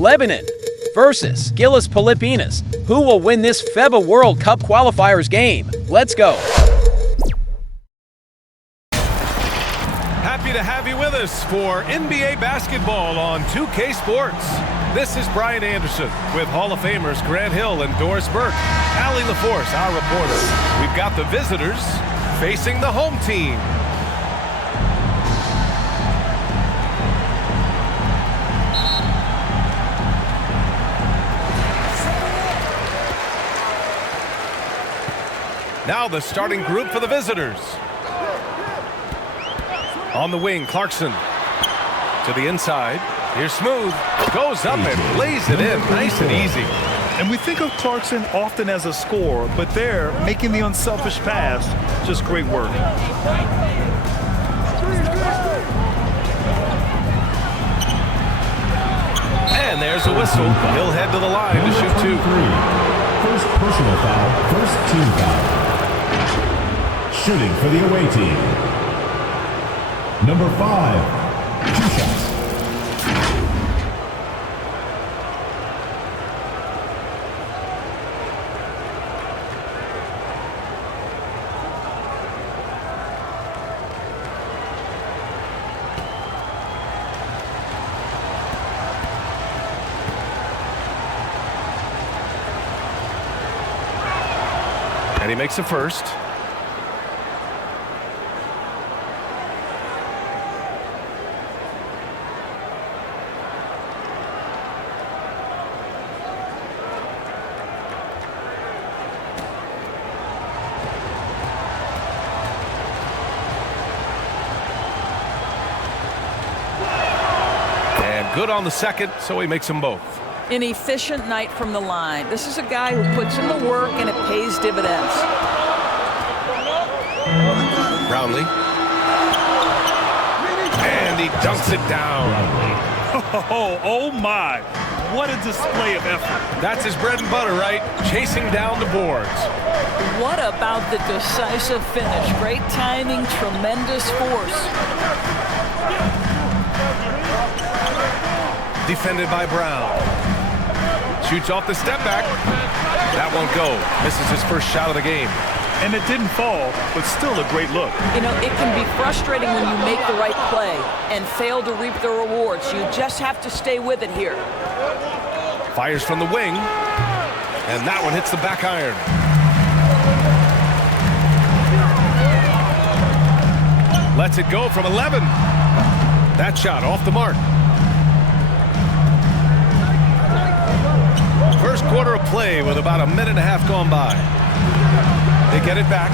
Lebanon versus GILAS Pilipinas. Who will win this FIBA World Cup qualifiers game? Let's go. Happy to have you with us for NBA basketball on 2K Sports. This is Brian Anderson with Hall of Famers Grant Hill and Doris Burke. Allie LaForce, our reporter. We've got the visitors facing the home team. Now the starting group for the visitors. On the wing, Clarkson to the inside. Here's Smooth. Goes up and lays it in. Nice and easy. And we think of Clarkson often as a scorer, but there, making the unselfish pass, just great work. And there's a whistle. He'll head to the line to shoot two. First personal foul, first team foul. Shooting for the away team. Number 5, 2 shots. And he makes a first. And good on the second, so he makes them both. An efficient night from the line. This is a guy who puts in the work and it pays dividends. Brownlee. And he dunks it down. Oh my. What a display of effort. That's his bread and butter, right? Chasing down the boards. What about the decisive finish? Great timing, tremendous force. Defended by Brown. Shoots off the step back. That won't go. Misses his first shot of the game. And it didn't fall, but still a great look. You know, it can be frustrating when you make the right play and fail to reap the rewards. You just have to stay with it here. Fires from the wing. And that one hits the back iron. Lets it go from 11. That shot off the mark. First quarter of play with about a minute and a half gone by. They get it back.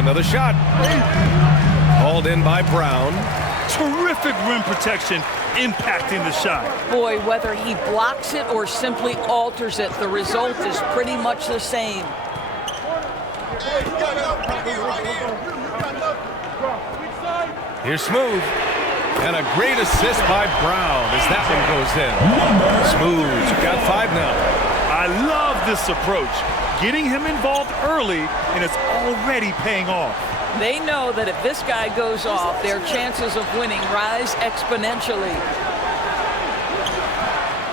Another shot. Hauled in by Brown. Terrific rim protection impacting the shot. Boy, whether he blocks it or simply alters it, the result is pretty much the same. Here's Smooth. And a great assist by Brown as that one goes in. Smooth, got 5 now. I love this approach. Getting him involved early, and it's already paying off. They know that if this guy goes off, their chances of winning rise exponentially.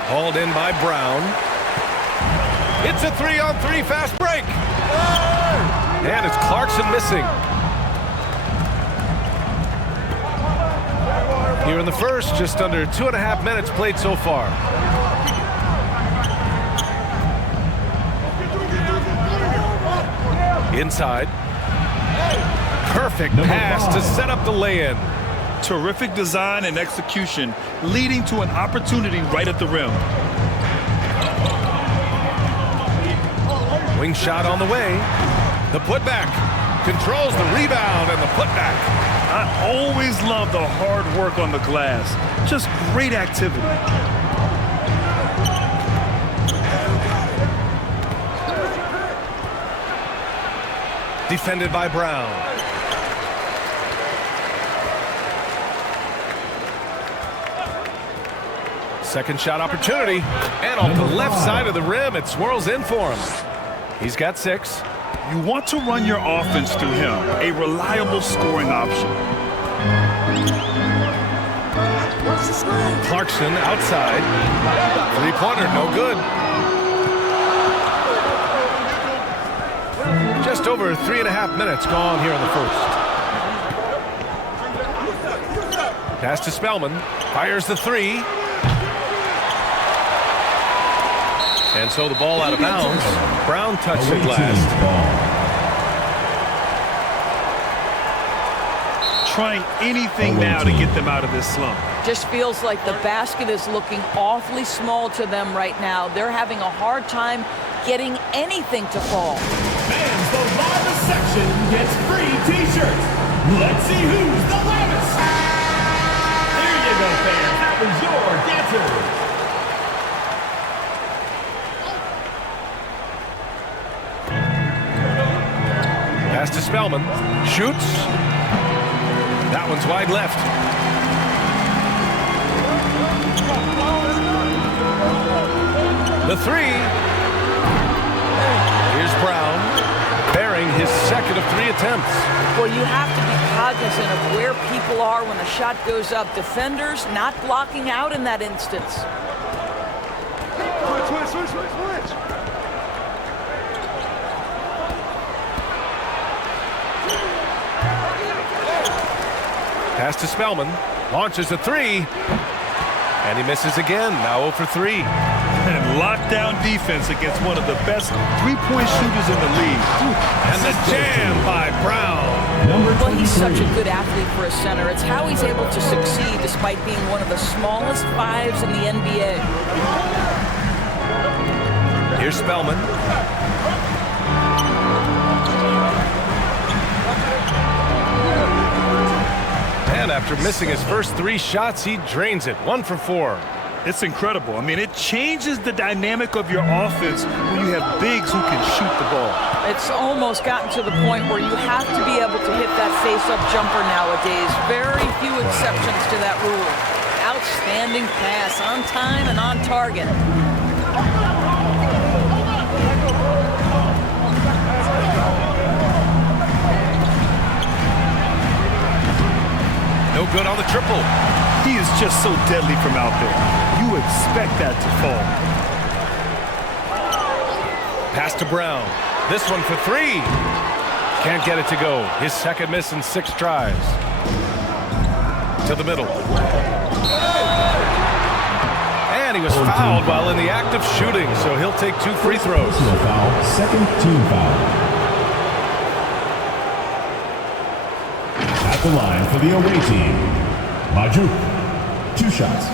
Hauled in by Brown. It's a 3-on-3 fast break. And it's Clarkson missing. Here in the first, just under 2.5 minutes played so far. Inside. Perfect pass to set up the lay-in. Terrific design and execution, leading to an opportunity right at the rim. Wing shot on the way. The putback. Controls the rebound and the putback. I always love the hard work on the glass. Just great activity. Defended by Brown. Second shot opportunity. And off the left side of the rim, it swirls in for him. He's got 6. You want to run your offense through him, a reliable scoring option. Clarkson outside. Three-pointer, no good. Just over 3.5 minutes gone here in the first. Pass to Spellman. Fires the three. And so the ball out of bounds. Brown touched it last. Trying anything now to get them out of this slump. Just feels like the basket is looking awfully small to them right now. They're having a hard time getting anything to fall. Fans, the loudest section gets free t-shirts. Let's see who's the loudest. There you go, fans. That was your dancer. Pass to Spellman. Shoots. That one's wide left. The three. Here's Brown, bearing his second of 3 attempts. Well, you have to be cognizant of where people are when the shot goes up. Defenders not blocking out in that instance. Switch. Pass to Spellman, launches a three, and he misses again, now 0 for 3. And lockdown defense against one of the best three-point shooters in the league. And the jam by Brown. Well, he's such a good athlete for a center. It's how he's able to succeed despite being one of the smallest fives in the NBA. Here's Spellman. And after missing his first 3 shots, he drains it. 1 for 4. It's incredible. I mean, it changes the dynamic of your offense when you have bigs who can shoot the ball. It's almost gotten to the point where you have to be able to hit that face-up jumper nowadays. Very few exceptions to that rule. Outstanding pass, on time and on target. No good on the triple. He is just so deadly from out there. You expect that to fall. Pass to Brown. This one for 3. Can't get it to go. His second miss in 6 tries. To the middle. And he was fouled while in the act of shooting, so he'll take 2 free throws. Personal foul, second team foul. At the line for the away team, Majuk, 2 shots.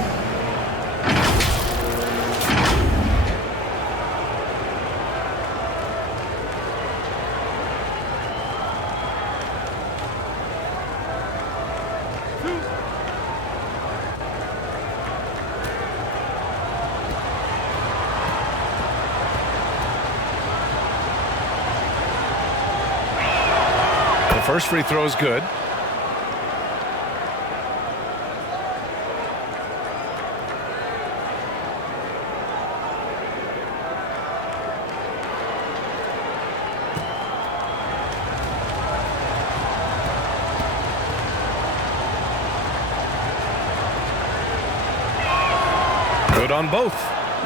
The first free throw is good. Good on both.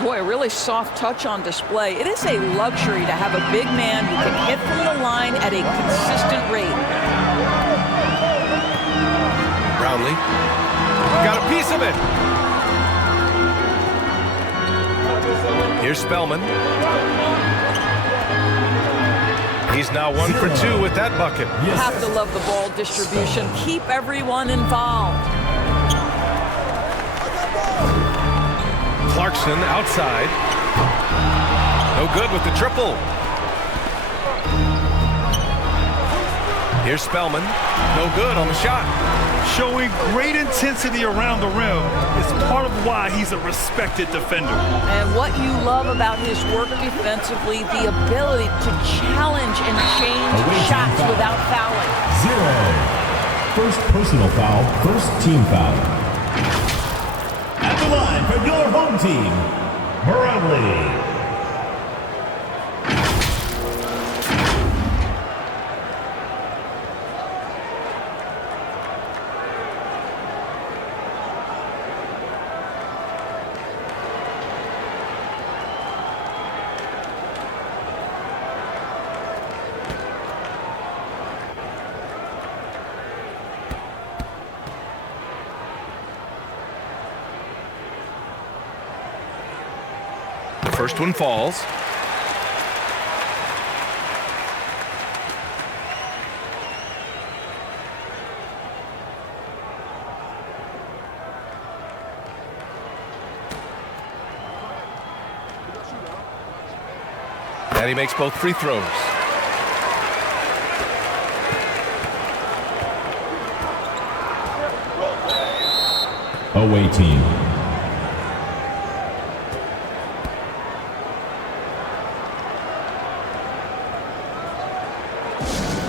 Boy, a really soft touch on display. It is a luxury to have a big man who can hit from the line at a consistent rate. Brownlee got a piece of it. Here's Spellman. He's now 1 for 2 with that bucket. You have to love the ball distribution. Keep everyone involved. Clarkson outside. No good with the triple. Here's Spellman. No good on the shot. Showing great intensity around the rim is part of why he's a respected defender. And what you love about his work defensively, the ability to challenge and change shots without fouling. 0. First personal foul, first team foul. At the line for your home team, Barangay. first one falls. And he makes both free throws. Away team.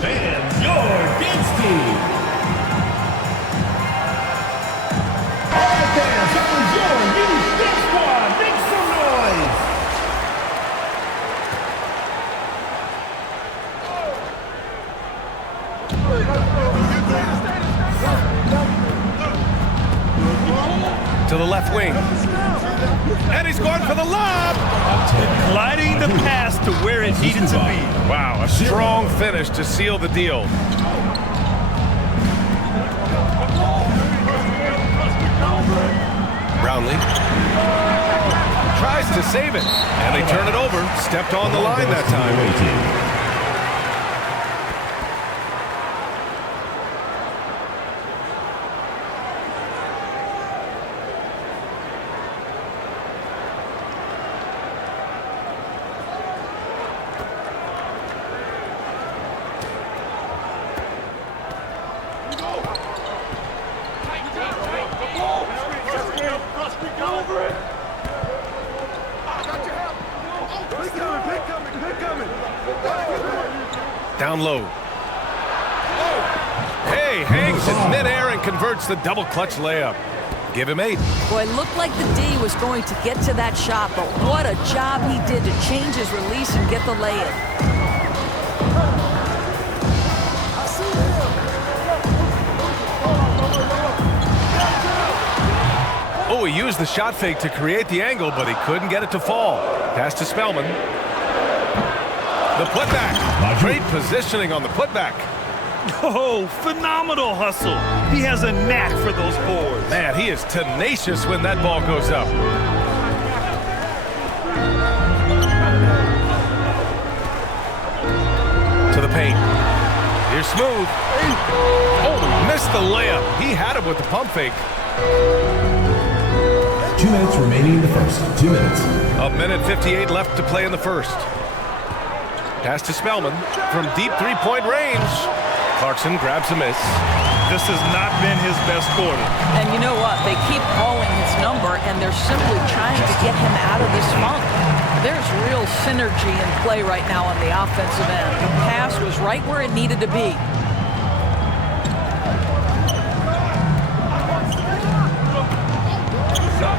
And your against team. All right, fans, that was your new Dance Squad. Make some noise. To the left wing. And he's going for the lob. Gliding the pass to where it needed to be. Wow, a strong finish to seal the deal. Brownlee tries to save it. And they turn it over. Stepped on the line that time. Down low. Hey, hangs in midair and converts the double clutch layup. Give him 8. Boy, it looked like the D was going to get to that shot, but what a job he did to change his release and get the lay-in. Oh, he used the shot fake to create the angle, but he couldn't get it to fall. Pass to Spellman. The putback. Great positioning on the putback. Oh, phenomenal hustle. He has a knack for those boards. Man, he is tenacious when that ball goes up. To the paint. Here's Smooth. Oh, missed the layup. He had it with the pump fake. 2 minutes remaining in the first. 2 minutes. A minute 58 left to play in the first. Pass to Spellman from deep three-point range. Clarkson grabs a miss. This has not been his best quarter. And you know what? They keep calling his number, and they're simply trying to get him out of this funk. There's real synergy in play right now on the offensive end. The pass was right where it needed to be.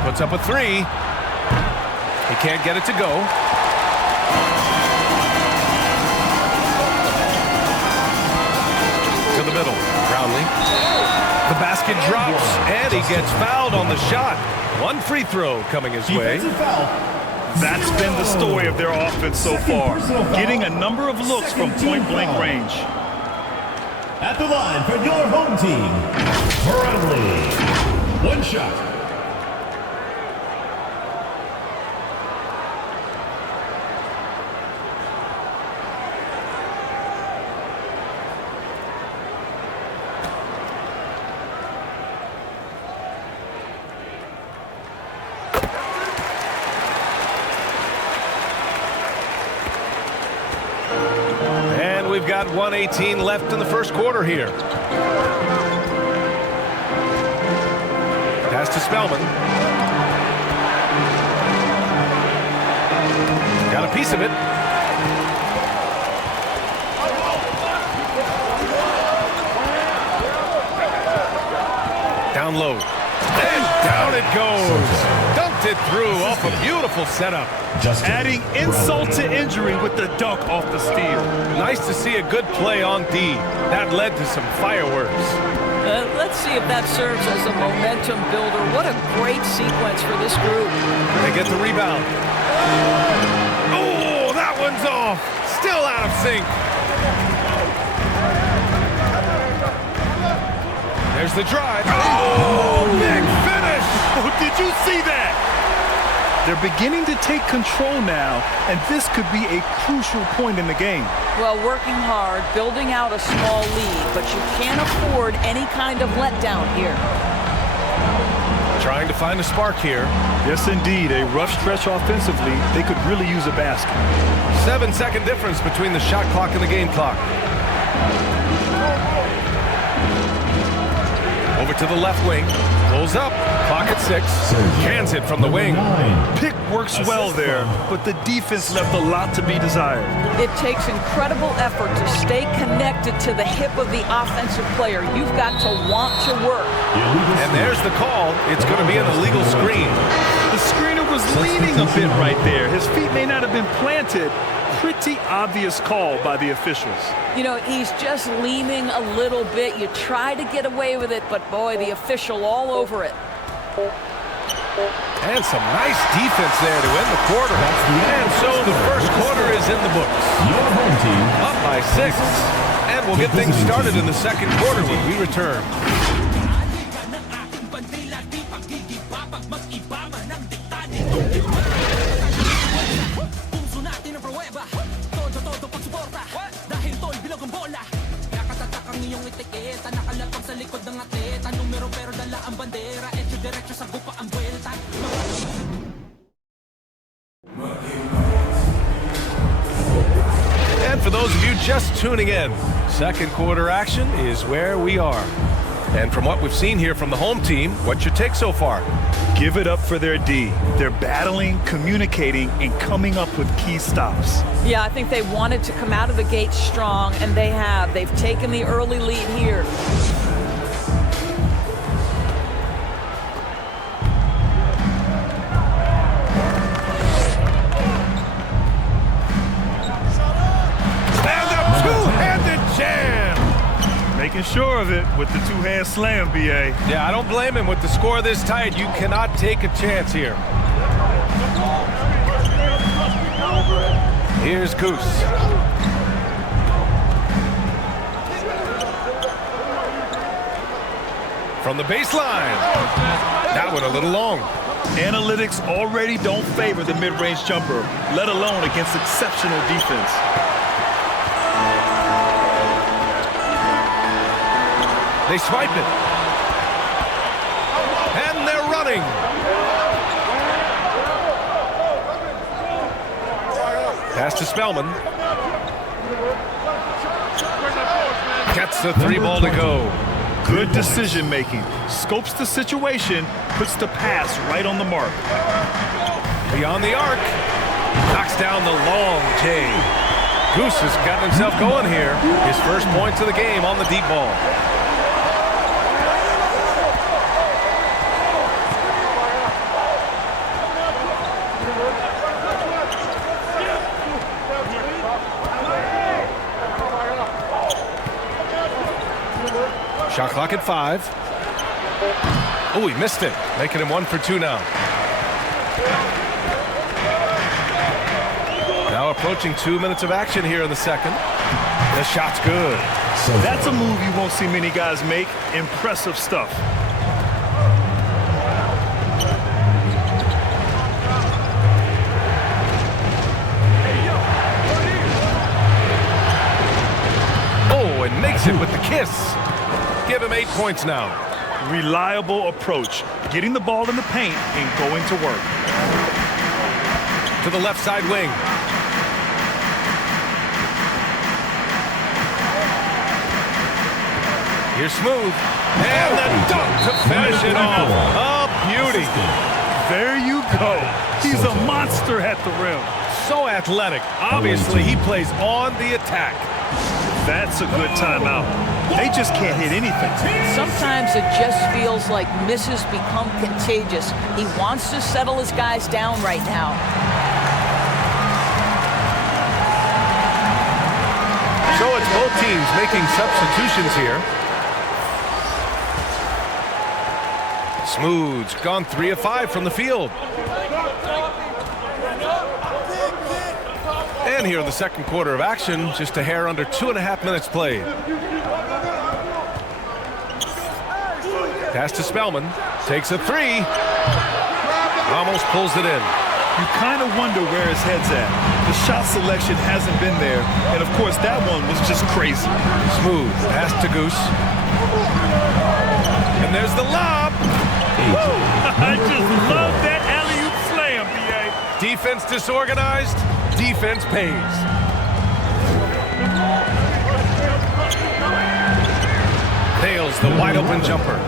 Puts up a 3. He can't get it to go. To the middle. Brownlee. The basket drops, and he gets fouled on the shot. One free throw coming his way. That's been the story of their offense so far. Getting a number of looks from point-blank range. At the line for your home team, Brownlee. One shot. We've got 1:18 left in the first quarter here. Pass to Spellman. Got a piece of it. Down low. And down it goes. Dunked it through off a beautiful setup. Adding insult to injury with the dunk off the steal. Nice to see a good play on D. That led to some fireworks. Let's see if that serves as a momentum builder. What a great sequence for this group. They get the rebound. Oh, that one's off. Still out of sync. There's the drive. Oh, big finish. Oh, did you see that? They're beginning to take control now, and this could be a crucial point in the game. Well, working hard, building out a small lead, but you can't afford any kind of letdown here. Trying to find a spark here. Yes, indeed. A rough stretch offensively. They could really use a basket. 7-second difference between the shot clock and the game clock. Over to the left wing. Pulls up. Clock at 6. Cans it from the wing. Pick works well there, but the defense left a lot to be desired. It takes incredible effort to stay connected to the hip of the offensive player. You've got to want to work. And there's the call. It's going to be an illegal screen. The screener was leaning a bit right there. His feet may not have been planted. Pretty obvious call by the officials. You know, he's just leaning a little bit. You try to get away with it, but boy, the official all over it. And some nice defense there to end the quarter. And so the first quarter is in the books. Your home team Up by 6. And we'll get things started in the second quarter when we return. And for those of you just tuning in, second quarter action is where we are. And from what we've seen here from the home team, what's your take so far? Give it up for their D. They're battling, communicating, and coming up with key stops. Yeah, I think they wanted to come out of the gate strong, and they have. They've taken the early lead here. Making sure of it with the two-hand slam, BA. Yeah, I don't blame him. With the score this tight, you cannot take a chance here. Here's Goose. From the baseline. That one a little long. Analytics already don't favor the mid-range jumper, let alone against exceptional defense. They swipe it. And they're running. Pass to Spellman. Gets the 3 ball to go. Good decision making. Scopes the situation, puts the pass right on the mark. Beyond the arc. Knocks down the long J. Goose has gotten himself going here. His first points of the game on the deep ball. Shot clock at 5. Oh, he missed it. Making him 1 for 2 now. Now approaching 2 minutes of action here in the second. The shot's good. That's a move you won't see many guys make. Impressive stuff. Oh, and makes it with the kiss. Give him 8 points now. Reliable approach. Getting the ball in the paint and going to work. To the left side wing. Here's Smooth. And the dunk to finish it off. A beauty. There you go. He's a monster at the rim. So athletic. Obviously, he plays on the attack. That's a good timeout. They just can't hit anything. Sometimes it just feels like misses become contagious. He wants to settle his guys down right now. So it's both teams making substitutions here. Smooth's gone 3 of 5 from the field. And here in the second quarter of action, just a hair under 2.5 minutes played. Pass to Spellman. Takes a 3. Almost pulls it in. you kind of wonder where his head's at. The shot selection hasn't been there, and of course that one was just crazy. Smooth pass to Goose. And there's the lob. I just love that alley-oop slam, B.A. Defense disorganized, defense pays. Nails the wide open jumper.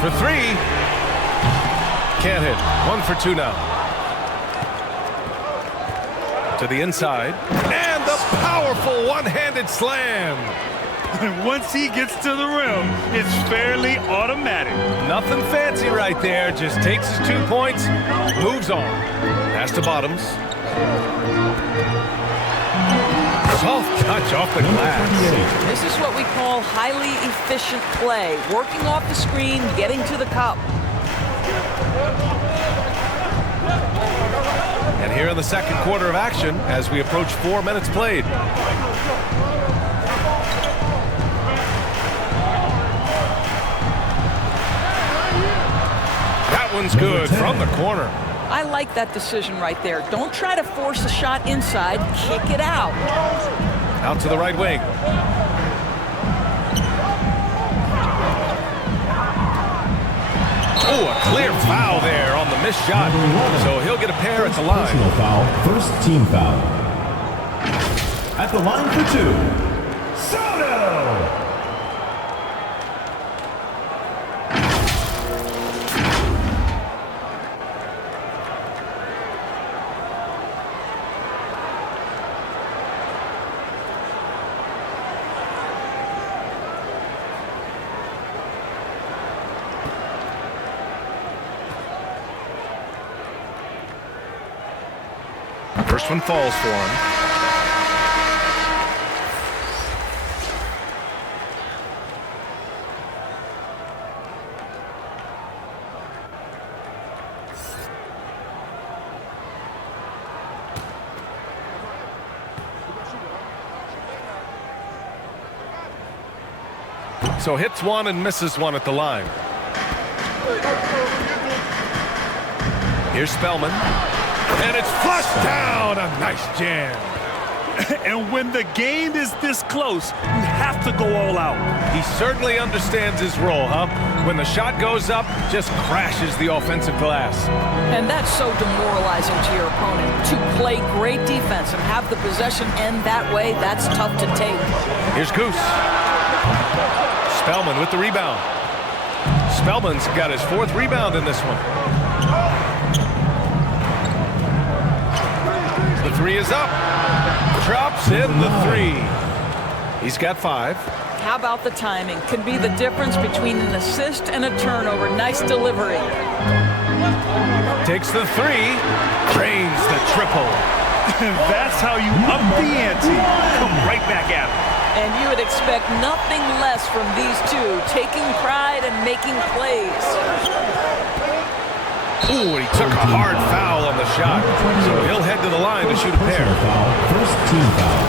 For three. Can't hit. 1 for 2 now. To the inside. And the powerful one-handed slam. Once he gets to the rim, it's fairly automatic. Nothing fancy right there. Just takes his 2 points, moves on. Pass to Bottoms. Soft touch off the glass. This is what we call highly efficient play. Working off the screen, getting to the cup. And here in the second quarter of action, as we approach 4 minutes played. That one's good from the corner. I like that decision right there. Don't try to force a shot inside. Kick it out. Out to the right wing. Oh, a clear foul there on the missed shot. So he'll get a pair at the line. Personal foul, first team foul. At the line for 2, showdown! First one falls for him. So hits one and misses one at the line. Here's Spellman. And it's flushed down. A nice jam. And when the game is this close, you have to go all out. He certainly understands his role, huh? When the shot goes up, just crashes the offensive glass. And that's so demoralizing to your opponent. To play great defense and have the possession end that way, that's tough to take. Here's Goose. Spellman with the rebound. Spellman's got his 4th rebound in this one. The 3 is up. Drops in the 3. He's got 5. How about the timing? Can be the difference between an assist and a turnover. Nice delivery. Takes the 3. Drains the triple. That's how you up the ante. Come right back at him. And you would expect nothing less from these two, taking pride and making plays. Ooh, he took a hard foul on the shot. So he'll head to the line to shoot a pair. Foul, first team foul.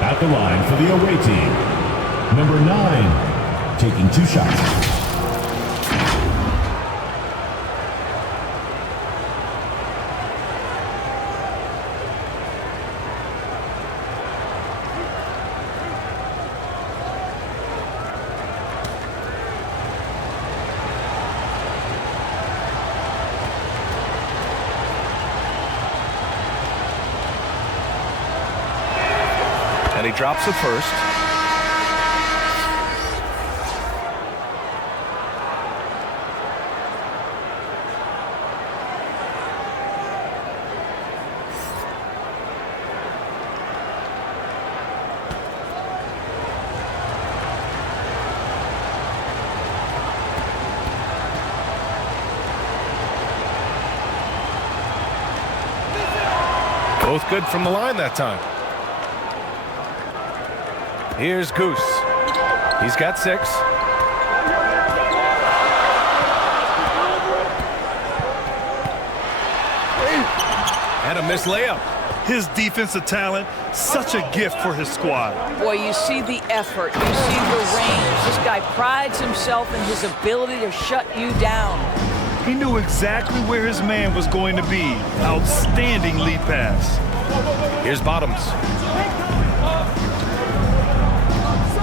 At the line for the away team, number 9, taking 2 shots. And he drops the first. Both good from the line that time. Here's Goose. He's got 6. And a missed layup. His defensive talent, such a gift for his squad. Boy, you see the effort, you see the range. This guy prides himself in his ability to shut you down. He knew exactly where his man was going to be. Outstanding lead pass. Here's Bottoms.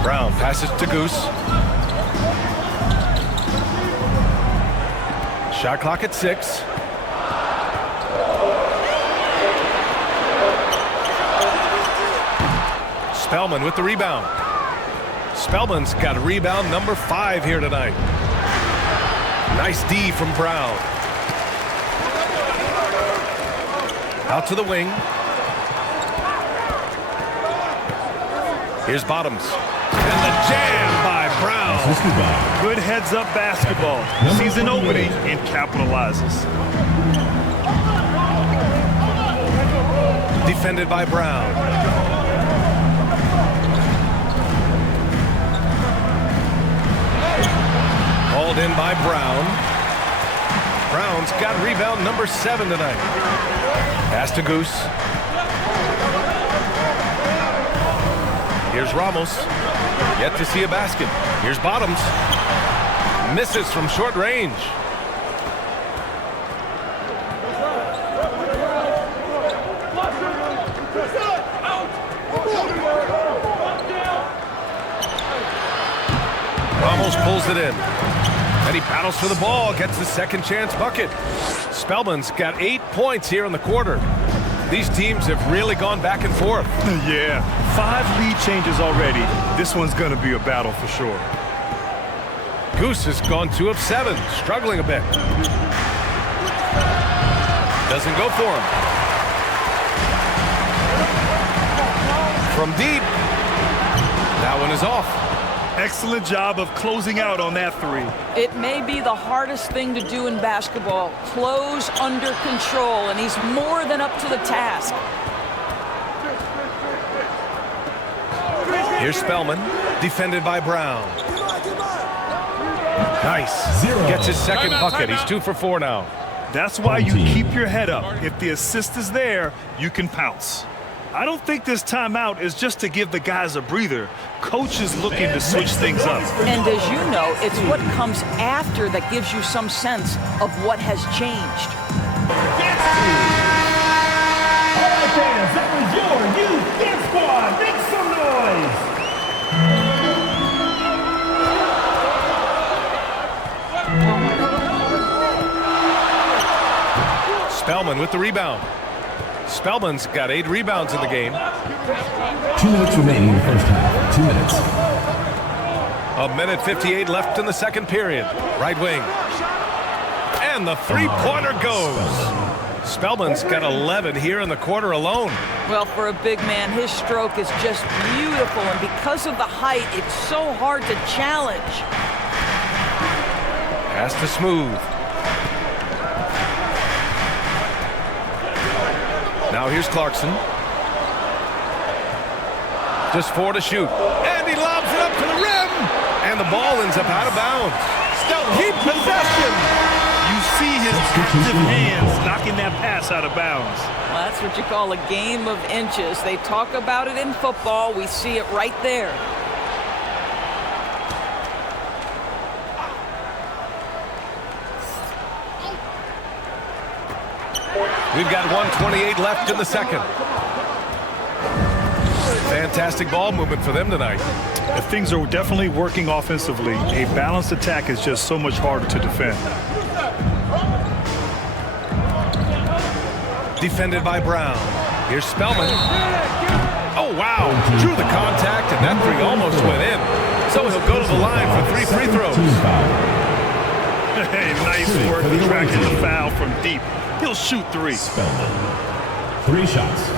Brown passes to Goose. Shot clock at 6. Spellman with the rebound. Spellman's got rebound number 5 here tonight. Nice D from Brown. Out to the wing. Here's Bottoms. And the jam by Brown. Good heads-up basketball. Sees an opening and capitalizes. Defended by Brown. Hauled in by Brown. Brown's got rebound number 7 tonight. Pass to Goose. Here's Ramos. Yet to see a basket. Here's Bottoms. Misses from short range. Ramos pulls it in. And he battles for the ball, gets the second chance bucket. Spellman's got 8 points here in the quarter. These teams have really gone back and forth. Yeah, 5 lead changes already. This one's going to be a battle for sure. Goose has gone 2 of 7, struggling a bit. Doesn't go for him. From deep. That one is off. Excellent job of closing out on that 3. It may be the hardest thing to do in basketball. Close under control, and he's more than up to the task. Here's Spellman, defended by Brown. Nice. Gets his second bucket. He's 2 for 4 now. That's why you keep your head up. If the assist is there, you can pounce. I don't think this timeout is just to give the guys a breather. Coach is looking to switch things up. And as you know, it's what comes after that gives you some sense of what has changed. All right, fans, that was your youth dance squad. Make some noise. Spellman with the rebound. Spellman's got 8 rebounds in the game. 2 minutes remaining in the first half. 2 minutes. 1:58 left in the second period. Right wing. And the three-pointer goes. Spellman's got 11 here in the quarter alone. Well, for a big man, his stroke is just beautiful, and because of the height, it's so hard to challenge. Pass to Smooth. Now here's Clarkson. Just 4 to shoot. And he lobs it up to the rim. And the ball ends up out of bounds. Still keep possession. You see his active hands knocking that pass out of bounds. Well, that's what you call a game of inches. They talk about it in football. We see it right there. We've got 1:28 left in the second. Fantastic ball movement for them tonight. Things are definitely working offensively. A balanced attack is just so much harder to defend. Defended by Brown. Here's Spellman. Oh, wow. Drew the contact, and that 3 almost went in. So he'll go to the line for 3 free throws. Hey, nice work tracking the foul from deep. He'll shoot 3. Spellman. 3 shots.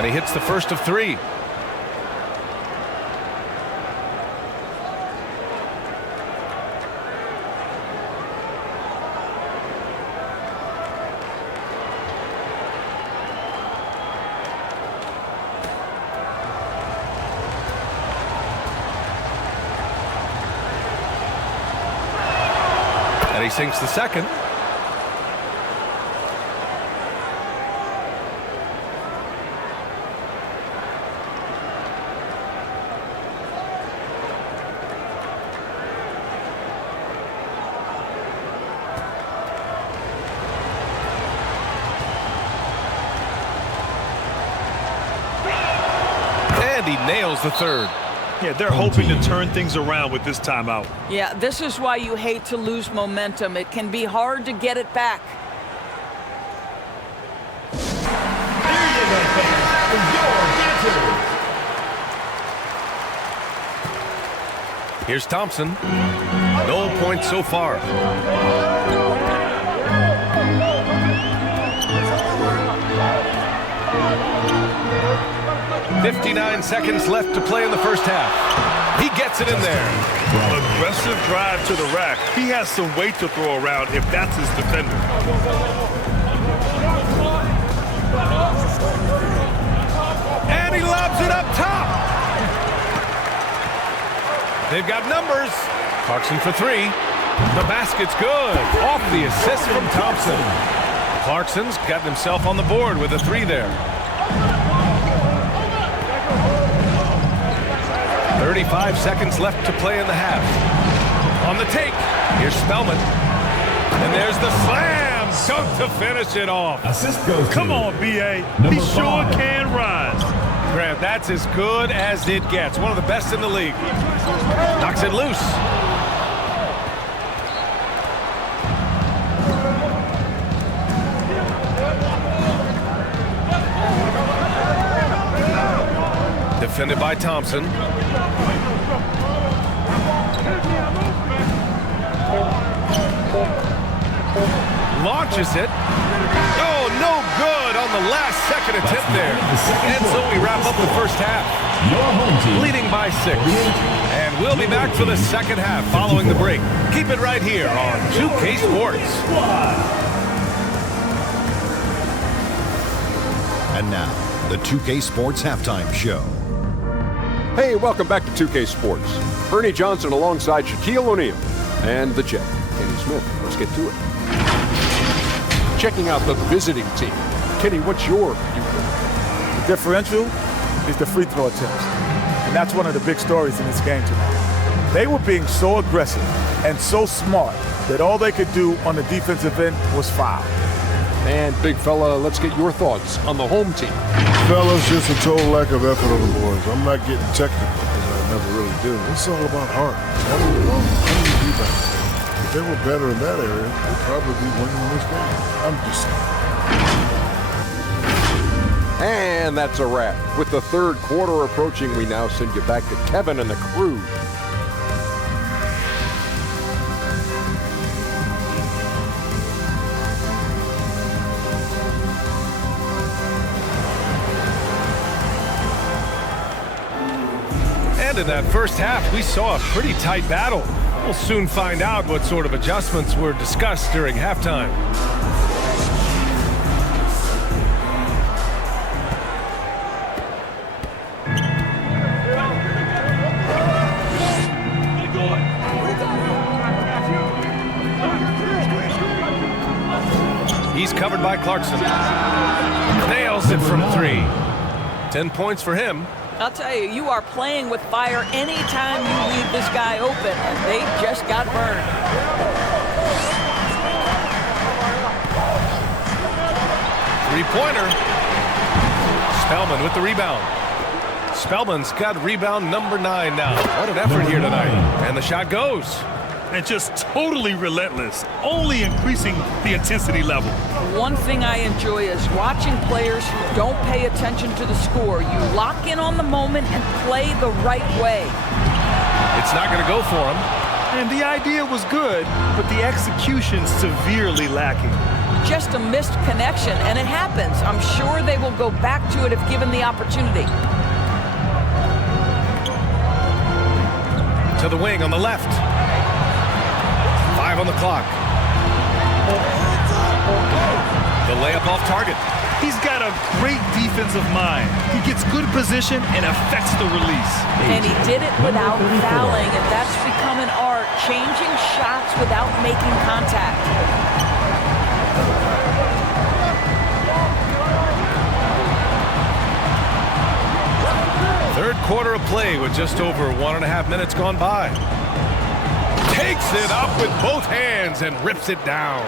And he hits the first of 3. And he sinks the second. And he nails the third. Yeah, they're hoping to turn things around with this timeout. Yeah, this is why you hate to lose momentum. It can be hard to get it back. There you go, fans. That was your answer. Here's Thompson. No points so far. 59 seconds left to play in the first half. He gets it in there. Aggressive drive to the rack. He has some weight to throw around if that's his defender. And he lobs it up top. They've got numbers. Clarkson for 3. The basket's good. Off the assist from Thompson. Clarkson's got himself on the board with a 3 there. 35 seconds left to play in the half. On the take, here's Spellman. And there's the slam dunk to finish it off. Assist goes to Come on, B.A. Number He sure 5. can rise. Grant, that's as good as it gets. One of the best in the league. Knocks it loose. Defended by Thompson. Launches it. Oh, no good on the last second attempt there. And so we wrap up the first half. Your home team Leading by 6. And we'll be back for the second half following the break. Keep it right here on 2K Sports. And now, the 2K Sports Halftime Show. Hey, welcome back to 2K Sports. Ernie Johnson alongside Shaquille O'Neal and the Jet, Kenny Smith. Let's get to it. Checking out the visiting team. Kenny, what's your viewpoint? The differential is the free throw attempts. And that's one of the big stories in this game tonight. They were being so aggressive and so smart that all they could do on the defensive end was foul. And big fella, let's get your thoughts on the home team. Fellas, just a total lack of effort on the boards. I'm not getting technical because I never really do. It's all about heart. Having the rebound. If they were better in that area, they'd probably be winning this game. I'm just saying. And that's a wrap. With the third quarter approaching, we now send you back to Kevin and the crew. And in that first half, we saw a pretty tight battle. We'll soon find out what sort of adjustments were discussed during halftime. He's covered by Clarkson. Nails it from 3. 10 points for him. I'll tell you, you are playing with fire anytime you leave this guy open, and they just got burned. Three-pointer. Spellman with the rebound. Spellman's got rebound number 9 now. What an effort here tonight. And the shot goes. And just totally relentless, only increasing the intensity level. One thing I enjoy is watching players who don't pay attention to the score. You lock in on the moment and play the right way. It's not going to go for him. And the idea was good, but the execution severely lacking. just a missed connection, and it happens. I'm sure they will go back to it if given the opportunity. To the wing on the left. 5 on the clock. The layup off target. He's got a great defensive mind. He gets good position and affects the release. And he did it without fouling, and that's become an art, changing shots without making contact. Third quarter of play with just over 1.5 minutes gone by. Takes it up with both hands and rips it down.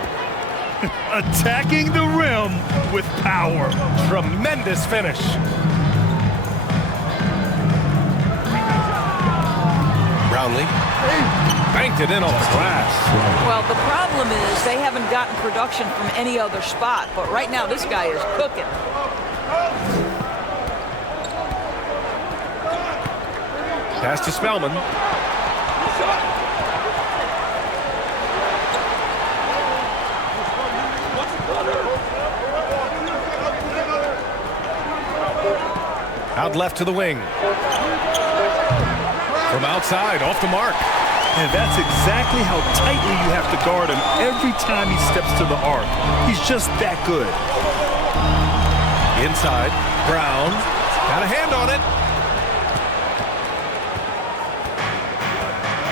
Attacking the rim with power. Tremendous finish. Brownlee banked it in off the glass. Well, the problem is they haven't gotten production from any other spot, but right now this guy is cooking. Pass to Spellman. Out left to the wing. From outside, off the mark. And that's exactly how tightly you have to guard him every time he steps to the arc. He's just that good. Inside, Brown. Got a hand on it.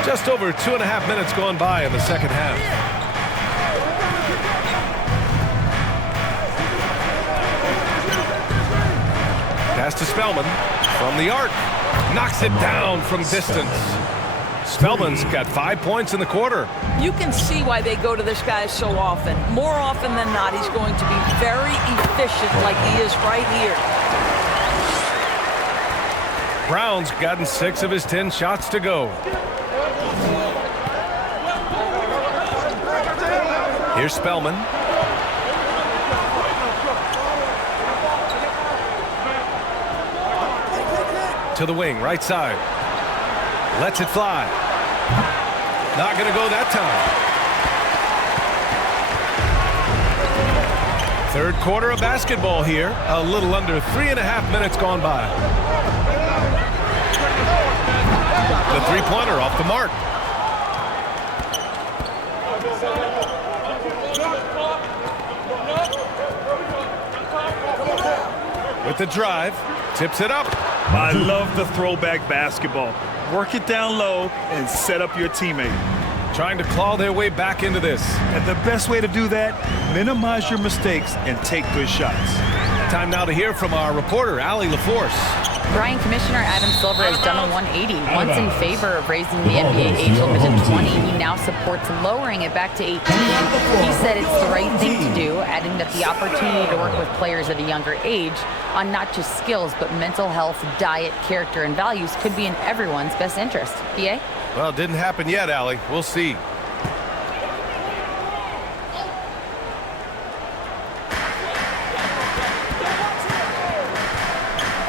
Just over 2.5 minutes gone by in the second half. Pass to Spellman from the arc. Knocks it down from distance. Spellman's got 5 points in the quarter. You can see why they go to this guy so often. More often than not, he's going to be very efficient like he is right here. Brown's gotten 6 of his 10 shots to go. Here's Spellman. To the wing, right side. Lets it fly. Not going to go that time. Third quarter of basketball here. A little under 3.5 minutes gone by. The three-pointer off the mark. With the drive, tips it up. I love the throwback basketball. Work it down low and set up your teammate. Trying to claw their way back into this. And the best way to do that, minimize your mistakes and take good shots. Time now to hear from our reporter, Allie LaForce. Brian, Commissioner Adam Silver has done a 180. Once in favor of raising the NBA age limit to 20, he now supports lowering it back to 18. He said it's the right thing to do, adding that the opportunity to work with players at a younger age on not just skills, but mental health, diet, character, and values could be in everyone's best interest. PA? Well, it didn't happen yet, Allie. We'll see.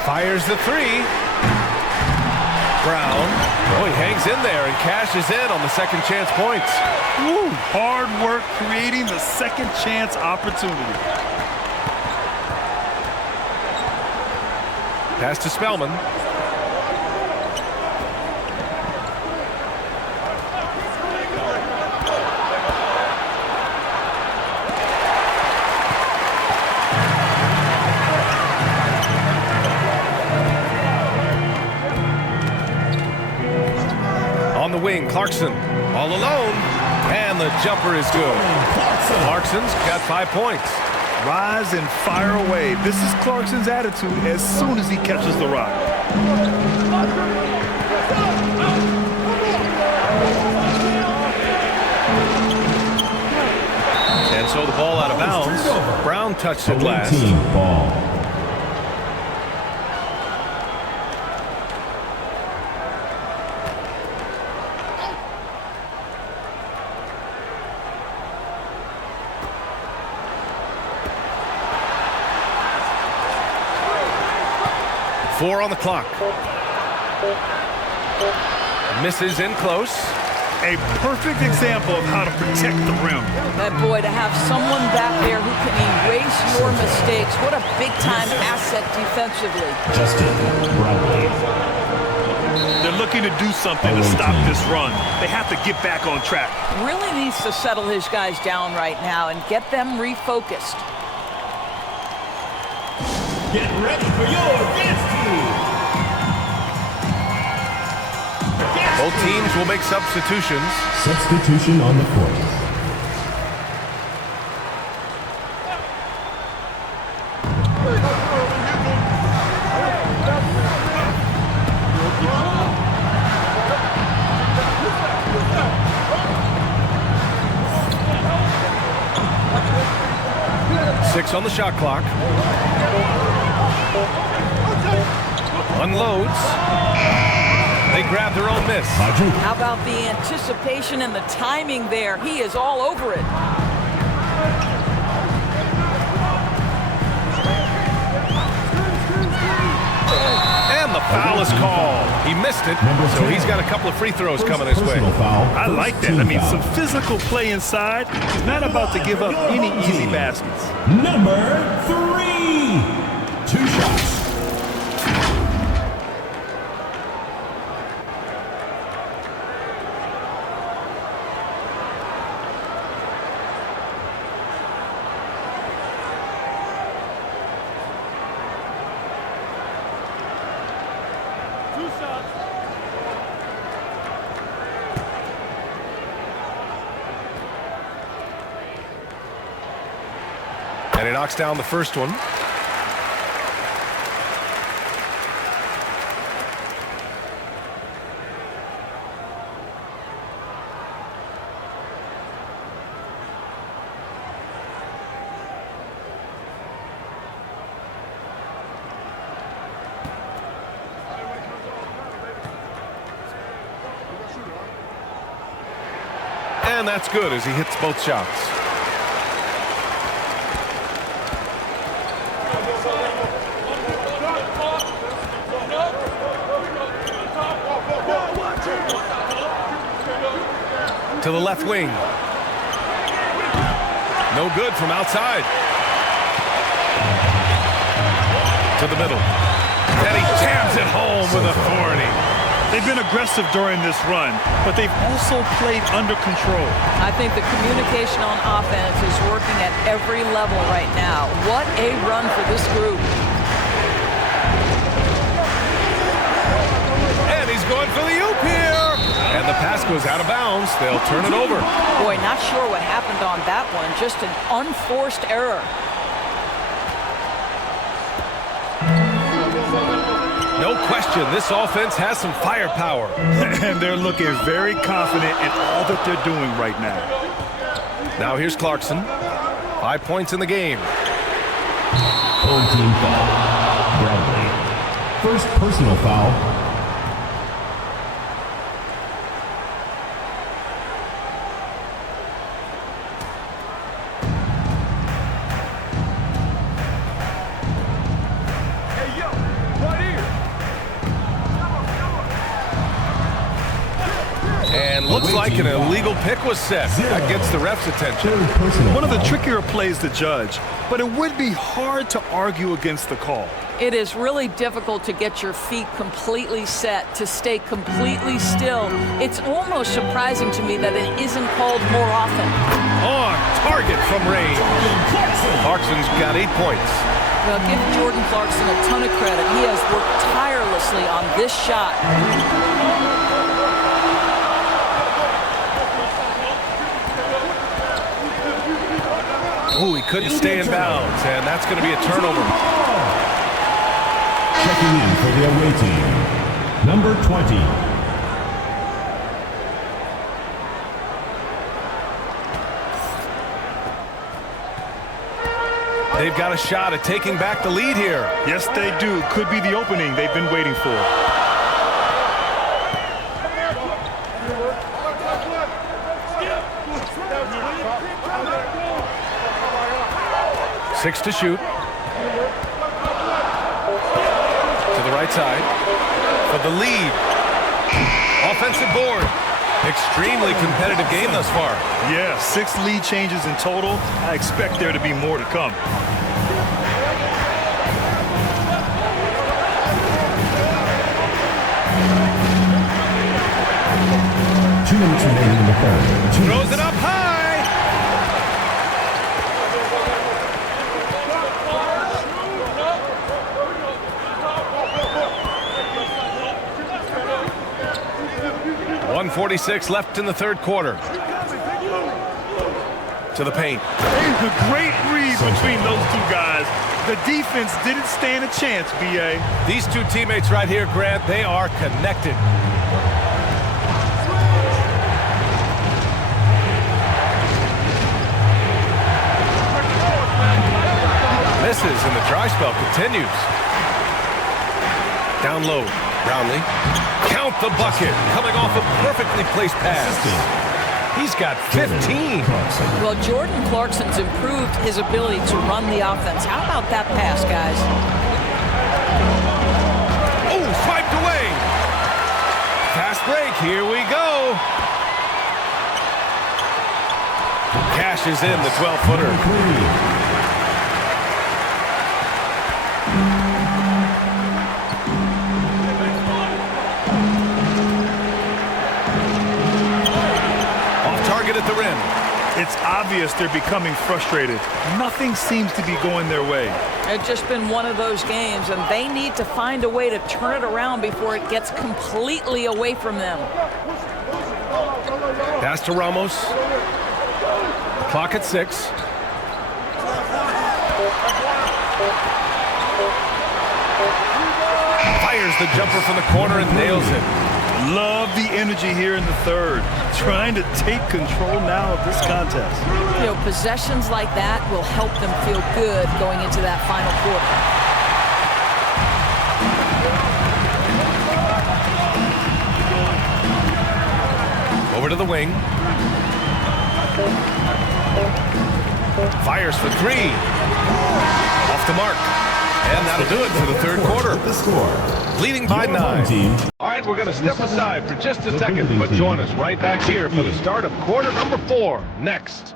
Fires the three. Brown. Oh, he hangs in there and cashes in on the second chance points. Woo, hard work creating the second chance opportunity. Pass to Spellman. On the wing, Clarkson all alone, and the jumper is good. Clarkson's got 5 points. Rise and fire away. This is Clarkson's attitude as soon as he catches the rock. And so the ball out of bounds. Brown touched it last. Ball. Four on the clock. Misses in close. A perfect example of how to protect the rim. And boy, to have someone back there who can erase your mistakes, what a big-time asset defensively. Justin Bradley. They're looking to do something to stop this run. They have to get back on track. Really needs to settle his guys down right now and get them refocused. Get ready for your dance team. Both teams will make substitutions. Substitution on the court. Six on the shot clock. Unloads. They grab their own miss. How about the anticipation and the timing there? He is all over it. And the foul is called. He missed it, so he's got a couple of free throws coming his way. I like that. I mean, some physical play inside. He's not about to give up any easy baskets. Number 3. 2 shots. And he knocks down the first one. And that's good as he hits both shots. To the left wing. No good from outside. To the middle. And he jams it home with authority. They've been aggressive during this run, but they've also played under control. I think the communication on offense is working at every level right now. What a run for this group. And he's going for the oop here. And the pass goes out of bounds. They'll turn it over. Boy, not sure what happened on that one. Just an unforced error. No question, this offense has some firepower. And they're looking very confident in all that they're doing right now. Now here's Clarkson. 5 points in the game. Home team foul. Bradley. First personal foul. Looks like an illegal pick was set. That gets the ref's attention. One of the trickier plays to judge, but it would be hard to argue against the call. It is really difficult to get your feet completely set, to stay completely still. It's almost surprising to me that it isn't called more often. On target from range. Clarkson's got 8 points. Well, give Jordan Clarkson a ton of credit. He has worked tirelessly on this shot. Ooh, he couldn't stay in bounds, and that's going to be a turnover. Checking in for the away team, number 20. They've got a shot at taking back the lead here. Yes, they do. Could be the opening they've been waiting for. Six to shoot. To the right side. For the lead. Offensive board. Extremely competitive game thus far. Yeah, 6 lead changes in total. I expect there to be more to come. Minutes remaining in the third. Throws it up high. .146 left in the third quarter. To the paint. A great read between those two guys. The defense didn't stand a chance, B.A. These two teammates right here, Grant, they are connected. Misses and the dry spell continues. Down low, Brownlee. Count the bucket, coming off a perfectly placed pass. He's got 15. Well, Jordan Clarkson's improved his ability to run the offense. How about that pass, guys? Oh, swiped away. Fast break, here we go. Cashes in the 12-footer. At the rim. It's obvious they're becoming frustrated. Nothing seems to be going their way. It's just been one of those games, and they need to find a way to turn it around before it gets completely away from them. Pass to Ramos. Clock at 6. Fires the jumper from the corner and nails it. Love the energy here in the third. Trying to take control now of this contest. You know, possessions like that will help them feel good going into that final quarter. Over to the wing. Fires for 3. Off the mark. And that'll do it for the third quarter. The score. Leading by 9. All right, we're going to step aside for just a second, but join us right back here for the start of quarter number 4 next.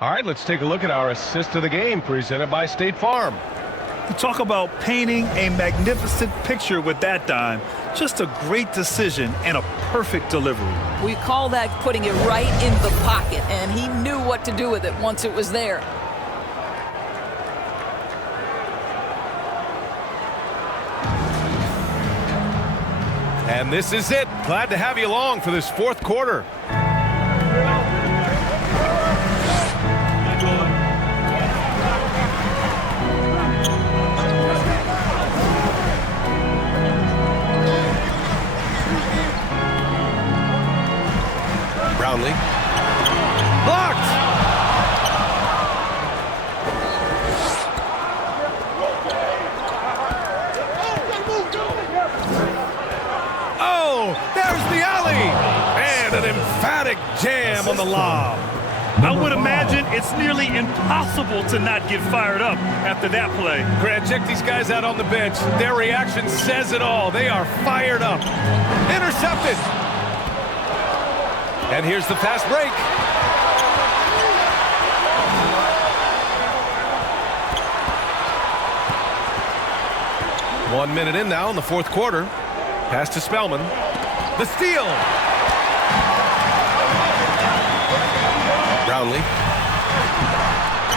All right, let's take a look at our assist of the game presented by State Farm. You talk about painting a magnificent picture with that dime. Just a great decision and a perfect delivery. We call that putting it right in the pocket, and he knew what to do with it once it was there. And this is it. Glad to have you along for this fourth quarter. Brownlee. Blocked! Oh, there's the alley! And an emphatic jam on the lob. I would imagine it's nearly impossible to not get fired up after that play. Grant, check these guys out on the bench. Their reaction says it all. They are fired up. Intercepted! And here's the fast break. One minute in now in the fourth quarter. Pass to Spellman. The steal. Brownlee.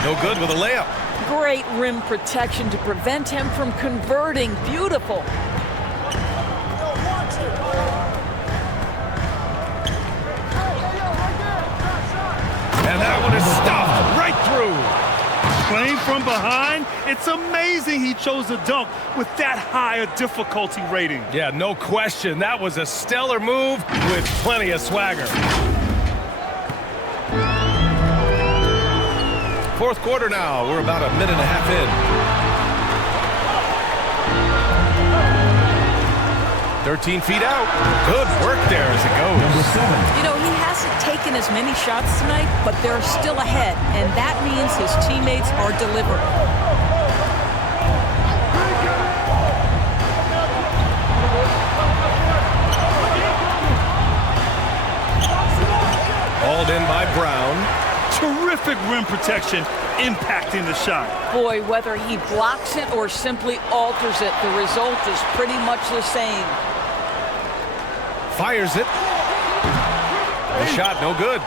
No good with a layup. Great rim protection to prevent him from converting. Beautiful. And that one is stuffed right through. Playing from behind, it's amazing he chose a dunk with that high a difficulty rating. Yeah, no question. That was a stellar move with plenty of swagger. Fourth quarter now. We're about a minute and a half in. 13 feet out. Good work there as it goes. You know, he hasn't taken as many shots tonight, but they're still ahead, and that means his teammates are delivering. Hauled in by Brown. Terrific rim protection, impacting the shot. Boy, whether he blocks it or simply alters it, the result is pretty much the same. Fires it. The shot no good.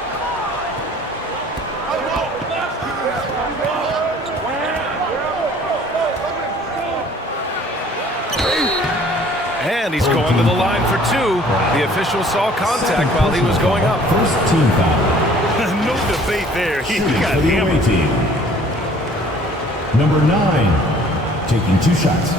And he's going to the line for two. The official saw contact while he was going up. First team foul. No debate there. He Shooting got for the away hammered. team. Number 9, taking 2 shots.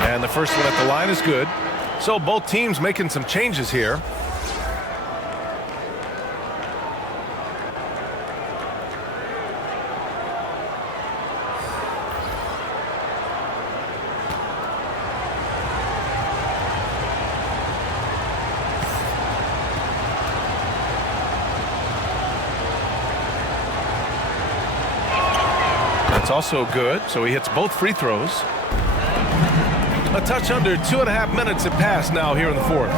And the first one at the line is good. So both teams making some changes here. That's also good. So he hits both free throws. A touch under 2.5 minutes have passed now here in the fourth.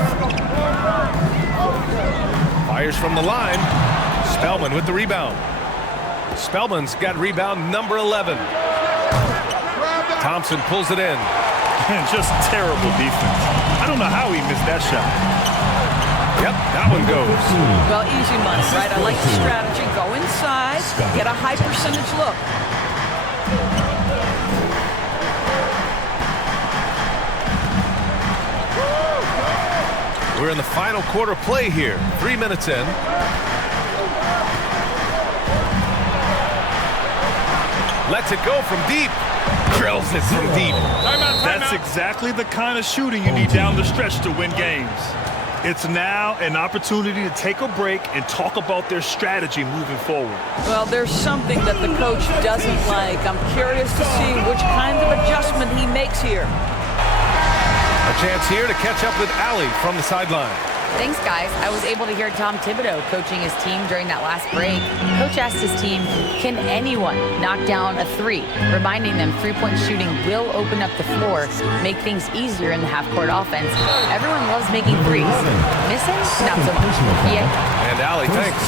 Fires from the line. Spellman with the rebound. Spellman's got rebound number 11. Thompson pulls it in. And just terrible defense. I don't know how he missed that shot. Yep, that one goes. Well, easy money, right? I like the strategy. Go inside, get a high percentage look. We're in the final quarter play here. 3 minutes in. Lets it go from deep. Drills it from deep. That's exactly the kind of shooting you need down the stretch to win games. It's now an opportunity to take a break and talk about their strategy moving forward. Well, there's something that the coach doesn't like. I'm curious to see which kind of adjustment he makes here. A chance here to catch up with Allie from the sideline. Thanks, guys. I was able to hear Tom Thibodeau coaching his team during that last break. Coach asked his team, can anyone knock down a 3? Reminding them three-point shooting will open up the floor, make things easier in the half-court offense. Everyone loves making threes. Missing? Not so much. Yeah. And Allie, thanks.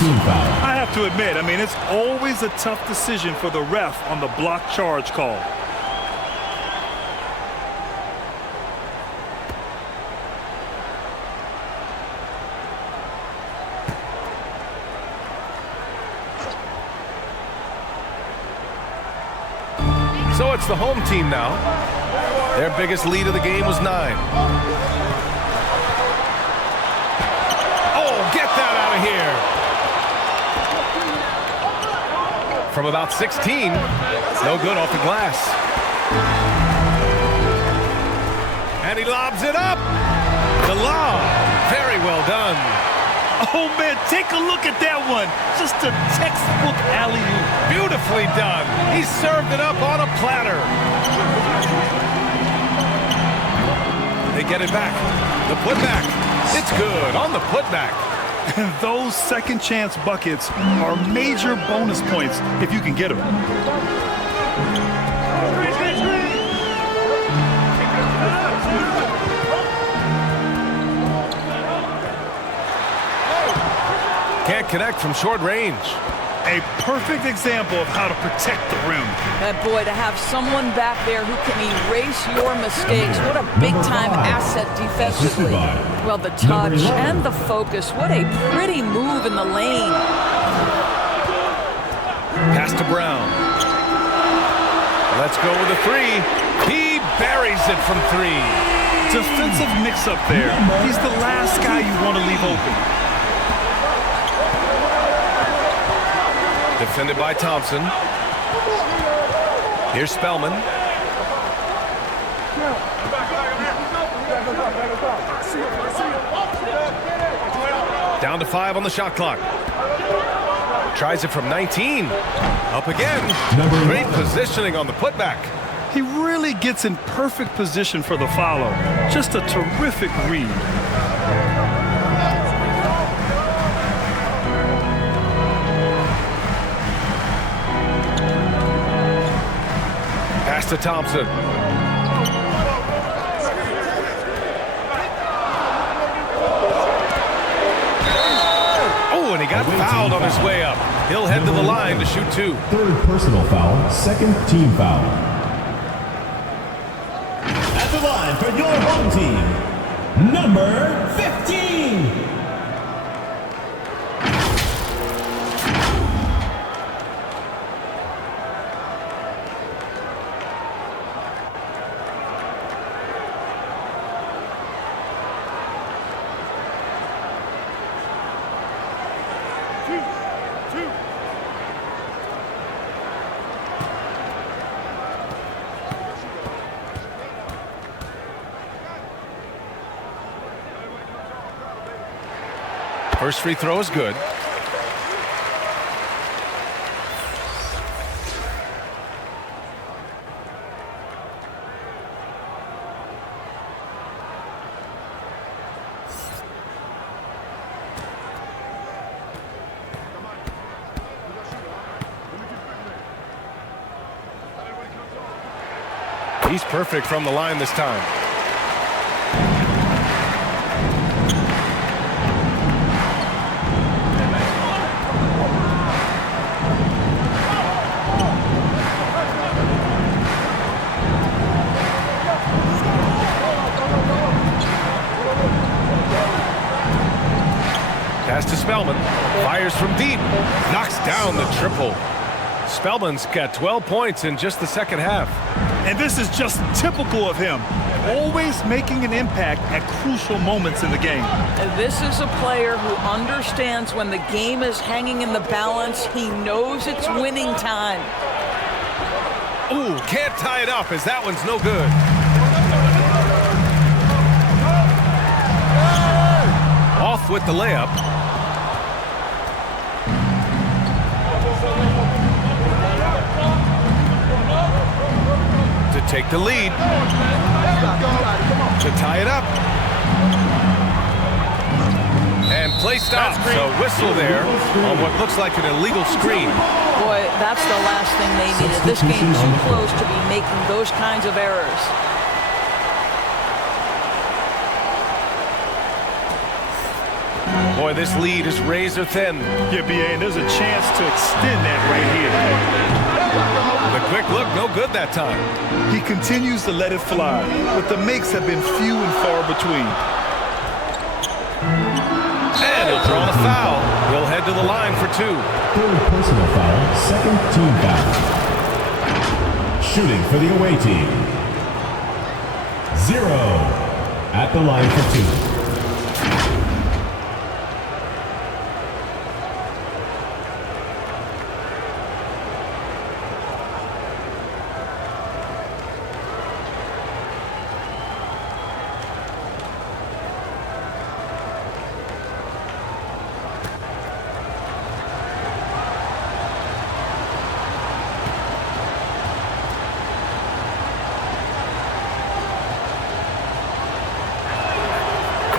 I have to admit, it's always a tough decision for the ref on the block charge call. So it's the home team now. Their biggest lead of the game was 9. Oh, get that out of here. From about 16. No good off the glass. And he lobs it up. The lob. Very well done. Oh, man, take a look at that one. Just a textbook alley-oop. Beautifully done. He served it up on a platter. They get it back. The putback. It's good on the putback. Those second chance buckets are major bonus points if you can get them. Can't connect from short range. A perfect example of how to protect the rim. And boy, to have someone back there who can erase your mistakes. What a big-time asset defensively. Well, the touch and the focus. What a pretty move in the lane. Pass to Brown. Let's go with a 3. He buries it from 3. Defensive mix-up there. He's the last guy you want to leave open. Defended by Thompson. Here's Spellman. Down to 5 on the shot clock. Tries it from 19. Up again. Great positioning on the putback. He really gets in perfect position for the follow. Just a terrific read. Pass to Thompson. Oh, and he got fouled on his way up. He'll head to the line to shoot 2. Third personal foul, second team foul. At the line for your home team, number 15. First free throw is good. He's perfect from the line this time. Pass to Spellman. Fires from deep. Knocks down the triple. Spellman's got 12 points in just the second half. And this is just typical of him. Always making an impact at crucial moments in the game. This is a player who understands when the game is hanging in the balance. He knows it's winning time. Ooh, can't tie it up as that one's no good. Off with the layup. To take the lead. To tie it up. And play stops. So whistle there on what looks like an illegal screen. Boy, that's the last thing they needed. This game's too close to be making those kinds of errors. Boy, this lead is razor thin. Yeah, BA, and there's a chance to extend that right here. The quick look, no good that time. He continues to let it fly, but the makes have been few and far between. And he'll draw the foul. He'll head to the line for 2. Third personal foul, second team foul. Shooting for the away team. 0 at the line for 2.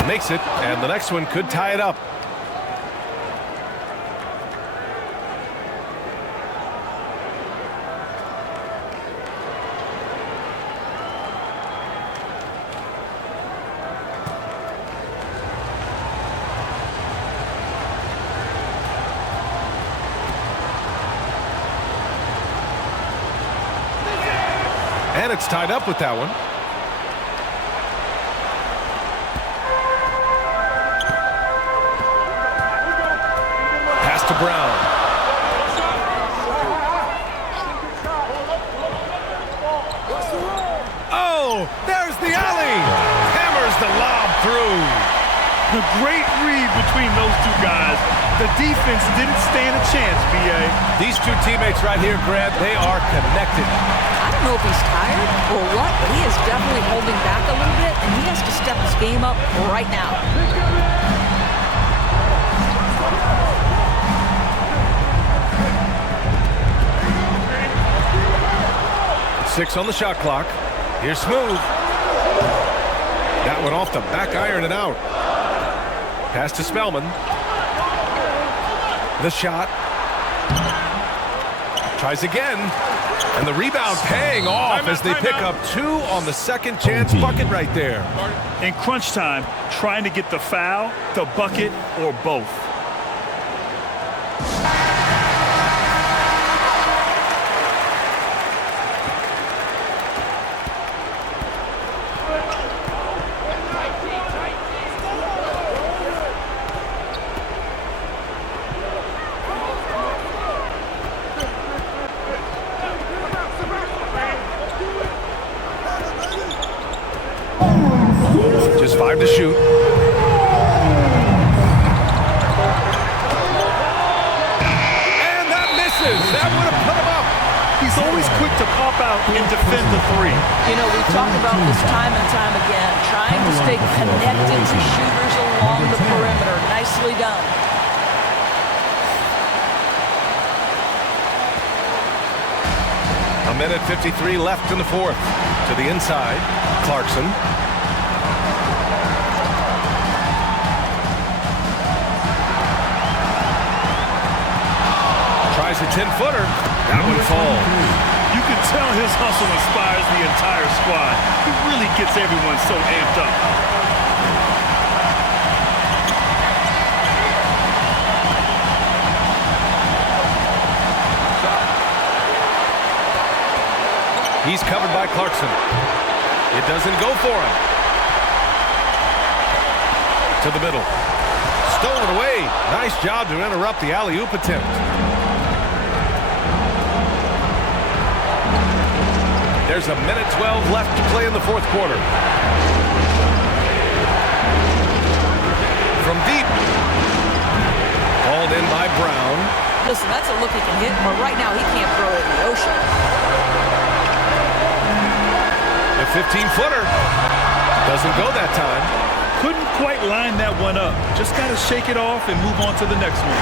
Makes it, and the next one could tie it up. And it's tied up with that one. To Brown. Oh, there's the alley. Hammers the lob through. The great read between those two guys. The defense didn't stand a chance, B.A. These two teammates right here, Grant, they are connected. I don't know if he's tired or what, but he is definitely holding back a little bit, and he has to step his game up right now. Six on the shot clock. Here's Smooth. That one off the back iron and out. Pass to Spellman. The shot. Tries again. And the rebound paying off as they pick up two on the second chance bucket right there. In crunch time, trying to get the foul, the bucket, or both. Just 5 to shoot. And that misses. That would have put him up. He's always quick to pop out and defend the three. You know, we talked about this time and time again, trying to stay connected to shooters along the perimeter. Nicely done. A minute 53 left in the fourth. To the inside, Clarkson. Tries a 10-footer. That one falls. You can tell his hustle inspires the entire squad. He really gets everyone so amped up. He's covered by Clarkson. It doesn't go for him. To the middle. Stolen away. Nice job to interrupt the alley-oop attempt. There's a minute 12 left to play in the fourth quarter. From deep. Called in by Brown. Listen, that's a look he can hit, but right now he can't throw it in the ocean. A 15-footer. Doesn't go that time. Couldn't quite line that one up. Just got to shake it off and move on to the next one.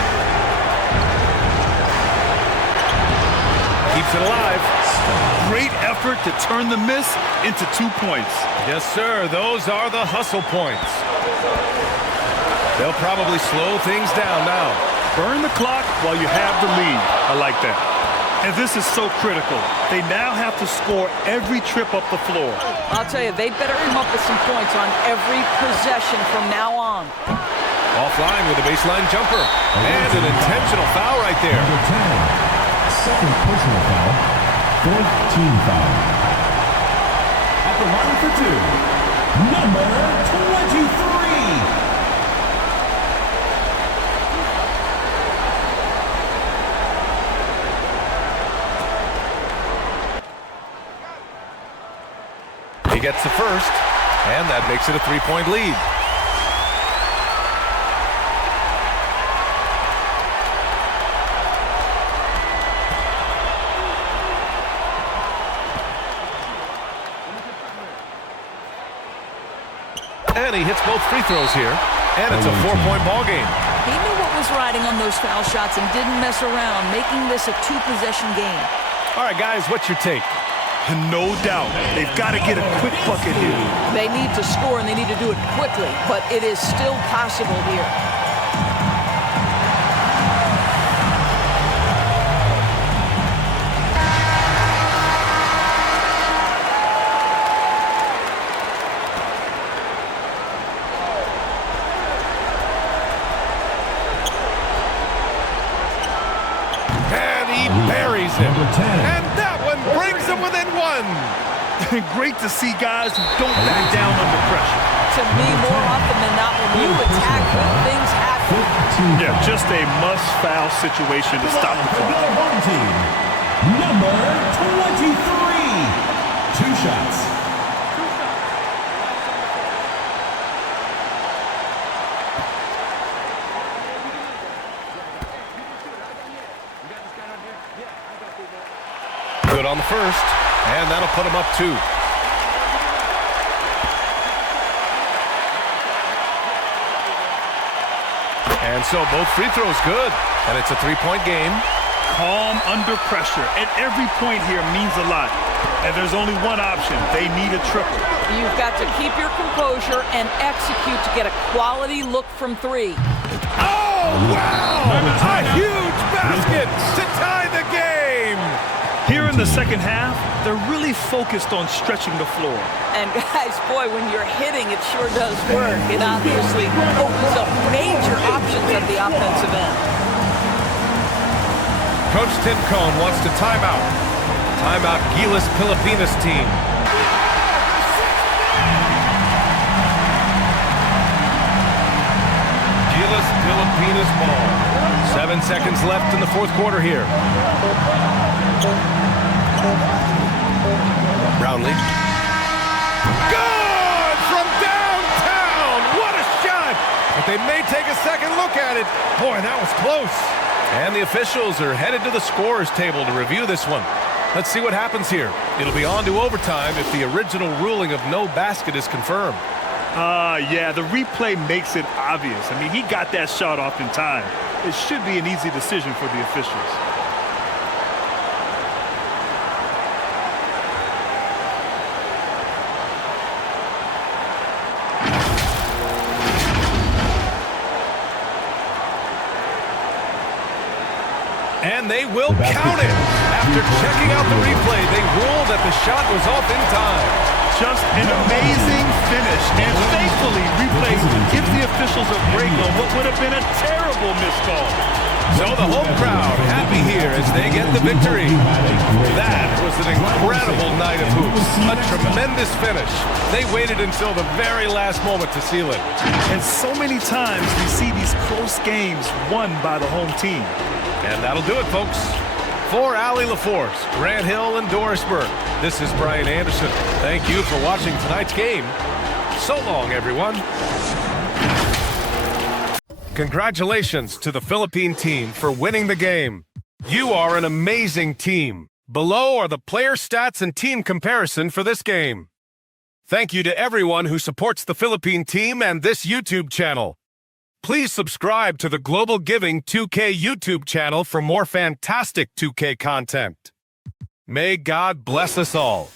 Keeps it alive. Great effort to turn the miss into 2 points. Yes, sir. Those are the hustle points. They'll probably slow things down now. Burn the clock while you have the lead. I like that. And this is so critical. They now have to score every trip up the floor. I'll tell you, they better come up with some points on every possession from now on. Offline with a baseline jumper. And an intentional foul right there. Number 10, second personal foul, fourth team foul. At the line for two, number 23. He gets the first, and that makes it a 3-point lead. And he hits both free throws here, and it's a 4-point ball game. He knew what was riding on those foul shots and didn't mess around, making this a 2-possession game. All right, guys, what's your take? No doubt. They've got to get a quick bucket here. They need to score, and they need to do it quickly, but it is still possible here. And he buries him. And that one brings him within one. Great to see guys who don't back down under pressure. To me, more often than not, when you attack, good things happen. Yeah, just a must-foul situation to stop the clock. Number 23. 2 shots. Good on the first, and that'll put him up 2. And so both free throws good, and it's a 3-point game. Calm under pressure, and every point here means a lot. And there's only one option. They need a triple. You've got to keep your composure and execute to get a quality look from 3. Oh, wow! A huge basket to tie the game! Here in the second half, they're really focused on stretching the floor. And guys, boy, when you're hitting, it sure does work. It obviously opens up major options at the offensive end. Coach Tincone wants to timeout. Timeout GILAS Pilipinas team. GILAS Pilipinas ball. 7 seconds left in the fourth quarter here. Brownlee. Good from downtown! What a shot! But they may take a second look at it. Boy, that was close. And the officials are headed to the scorer's table to review this one. Let's see what happens here. It'll be on to overtime if the original ruling of no basket is confirmed. Yeah, the replay makes it obvious. I mean, he got that shot off in time. It should be an easy decision for the officials. And they will count it. After checking out the replay, they ruled that the shot was off in time. Just an amazing finish. And thankfully, replay gives the officials a break on what would have been a terrible missed call. So the home crowd happy here as they get the victory. That was an incredible night of hoops. A tremendous finish. They waited until the very last moment to seal it. And so many times we see these close games won by the home team. And that'll do it, folks. For Allie LaForce, Grant Hill, and Doris Burke, this is Brian Anderson. Thank you for watching tonight's game. So long, everyone. Congratulations to the Philippine team for winning the game. You are an amazing team. Below are the player stats and team comparison for this game. Thank you to everyone who supports the Philippine team and this YouTube channel. Please subscribe to the Global Giving 2K YouTube channel for more fantastic 2K content. May God bless us all.